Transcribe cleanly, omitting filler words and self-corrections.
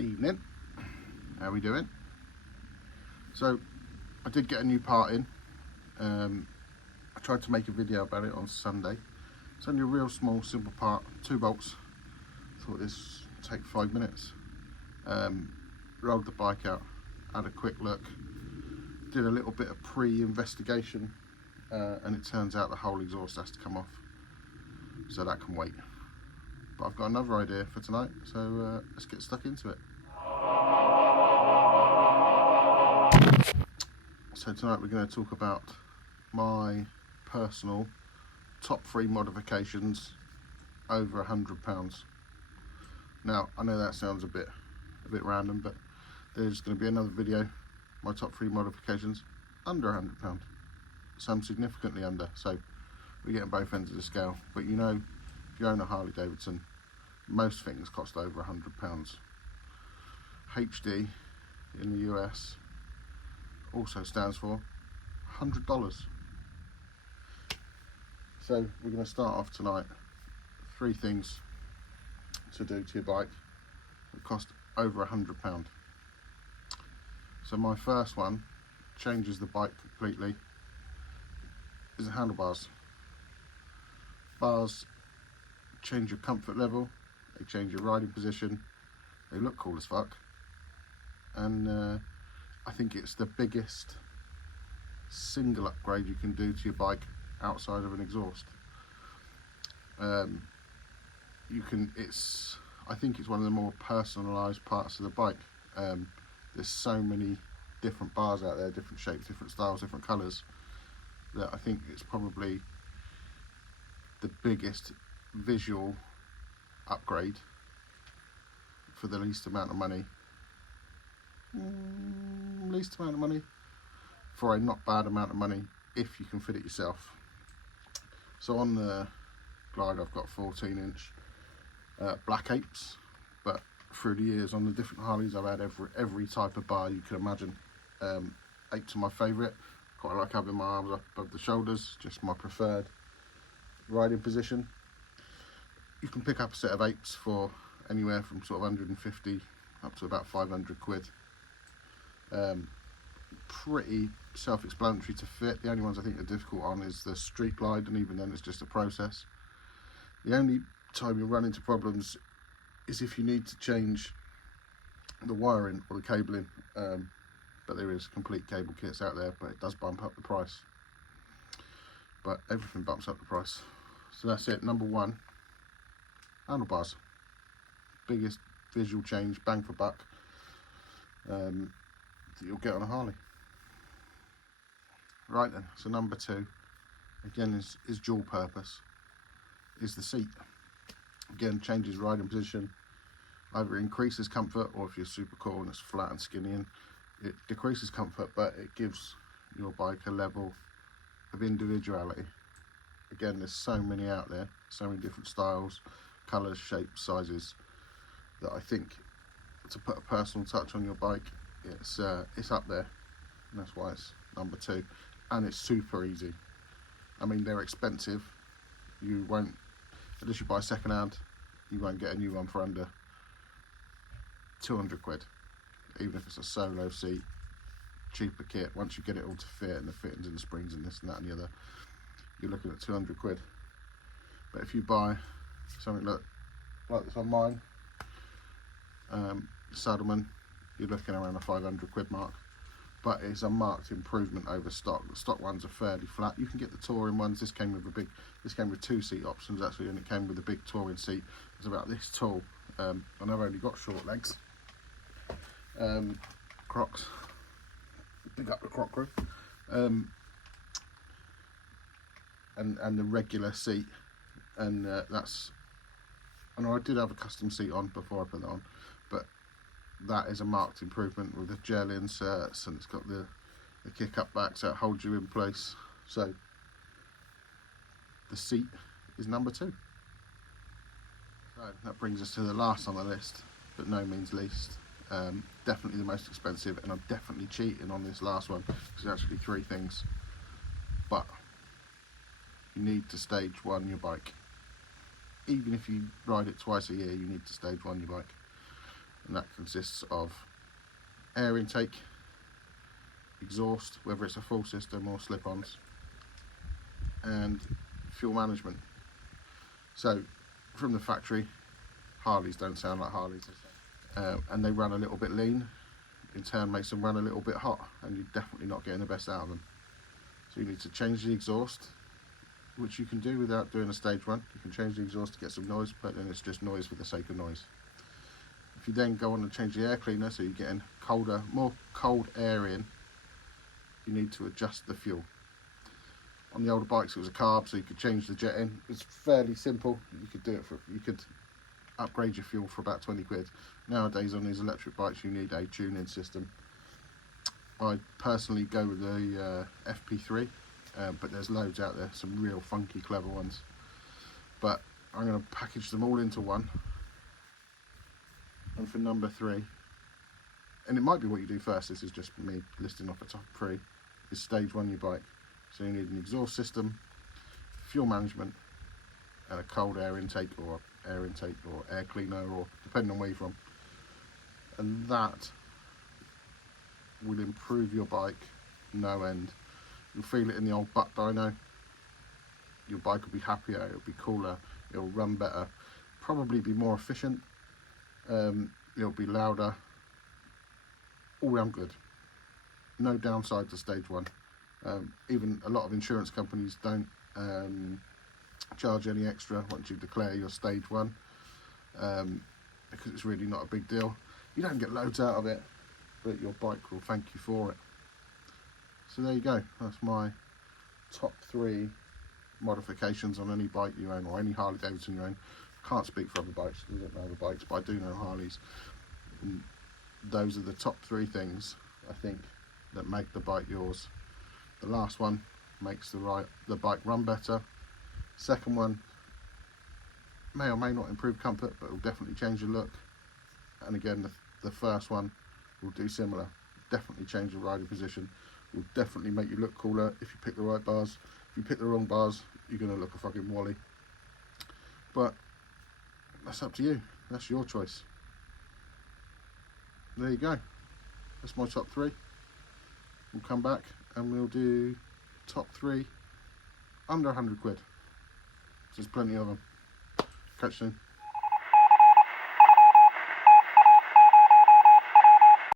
Evening, how we doing? So I did get a new part in. I tried to make a video about it on Sunday. It's only a real small simple part, 2 bolts. Thought this would take 5 minutes. Rolled the bike out, had a quick look, did a little bit of pre-investigation, and it turns out the whole exhaust has to come off, so that can wait. But I've got another idea for tonight, so let's get stuck into it. So tonight we're going to talk about my personal top 3 modifications over £100. Now I know that sounds a bit random, but there's going to be another video, my top 3 modifications under £100, some significantly under, so we're getting both ends of the scale. But you know, if you own a Harley Davidson, most things cost over £100. HD in the US also stands for $100. So we're going to start off tonight, 3 things to do to your bike that cost over £100. So my first one changes the bike completely, is the handlebars. Bars change your comfort level, they change your riding position, they look cool as fuck, and I think it's the biggest single upgrade you can do to your bike outside of an exhaust. I think it's one of the more personalised parts of the bike. There's so many different bars out there, different shapes, different styles, different colours, that I think it's probably the biggest visual upgrade for the least amount of money. Least amount of money for a not bad amount of money if you can fit it yourself. So on the Glide I've got 14-inch black apes, but through the years on the different Harleys I've had every type of bar you can imagine. Apes are my favourite. Quite like having my arms up above the shoulders, just my preferred riding position. You can pick up a set of apes for anywhere from sort of 150 up to about 500 quid. Pretty self-explanatory to fit. The only ones I think are difficult on is the street glide, and even then it's just a process. The only time you run into problems is if you need to change the wiring or the cabling, but there is complete cable kits out there, but it does bump up the price. But everything bumps up the price. So that's it. Number 1, handlebars. Biggest visual change, bang for buck, that you'll get on a Harley. Right then, so number 2, again is dual purpose, is the seat. Again, changes riding position, either increases comfort, or if you're super cool and it's flat and skinny, and it decreases comfort, but it gives your bike a level of individuality. Again, there's so many out there, so many different styles, colours, shapes, sizes, that I think to put a personal touch on your bike, it's up there, and that's why it's number 2. And it's super easy. I mean, they're expensive. You won't, unless you buy second hand, you won't get a new one for under 200 quid, even if it's a solo seat, cheaper kit. Once you get it all to fit, and the fittings and the springs and this and that and the other, you're looking at 200 quid. But if you buy something like this on mine, Saddleman, you're looking around the 500 quid mark. But it's a marked improvement over stock. The stock ones are fairly flat. You can get the touring ones. This came with 2 seat options actually, and it came with a big touring seat. It's about this tall, and I've only got short legs. Crocs. Big up the croc crew. And the regular seat, and that's. I know I did have a custom seat on before I put that on, but that is a marked improvement with the gel inserts, and it's got the kick up back, so it holds you in place. So the seat is number 2. So that brings us to the last on the list, but no means least. Definitely the most expensive, and I'm definitely cheating on this last one because it's actually 3 things. But you need to stage 1 your bike. Even if you ride it twice a year, you need to stage 1 your bike. and that consists of air intake, exhaust, whether it's a full system or slip-ons, and fuel management. So from the factory, Harleys don't sound like Harleys, and they run a little bit lean, in turn makes them run a little bit hot, and you're definitely not getting the best out of them. So you need to change the exhaust, which you can do without doing a stage run. You can change the exhaust to get some noise, but then it's just noise for the sake of noise. If you then go on and change the air cleaner, so you're getting colder, more cold air in, you need to adjust the fuel. On the older bikes it was a carb, so you could change the jet in. It's fairly simple. You could upgrade your fuel for about 20 quid. Nowadays on these electric bikes you need a tuning system. I personally go with the FP3, but there's loads out there, some real funky clever ones. But I'm going to package them all into one. And for number 3, and it might be what you do first, this is just me listing off the top 3, is stage 1 your bike. So you need an exhaust system, fuel management, and a cold air intake or air cleaner, or depending on where you're from. And that will improve your bike no end. You'll feel it in the old butt dyno. Your bike will be happier, it'll be cooler, it'll run better, probably be more efficient, it'll be louder, all round good. No downside to stage 1. Even a lot of insurance companies don't charge any extra once you declare your stage 1, because it's really not a big deal. You don't get loads out of it, but your bike will thank you for it. So there you go, that's my top 3 modifications on any bike you own, or any Harley Davidson you own. I can't speak for other bikes, I don't know other bikes, but I do know Harleys. And those are the top 3 things I think that make the bike yours. The last one makes the bike run better. Second one may or may not improve comfort, but it will definitely change your look. And again, the first one will do similar. Definitely change your riding position. Will definitely make you look cooler if you pick the right bars. If you pick the wrong bars, you're going to look a fucking wally. But that's up to you. That's your choice. There you go. That's my top 3. We'll come back and we'll do top 3 under 100 quid. There's plenty of them. Catch you soon.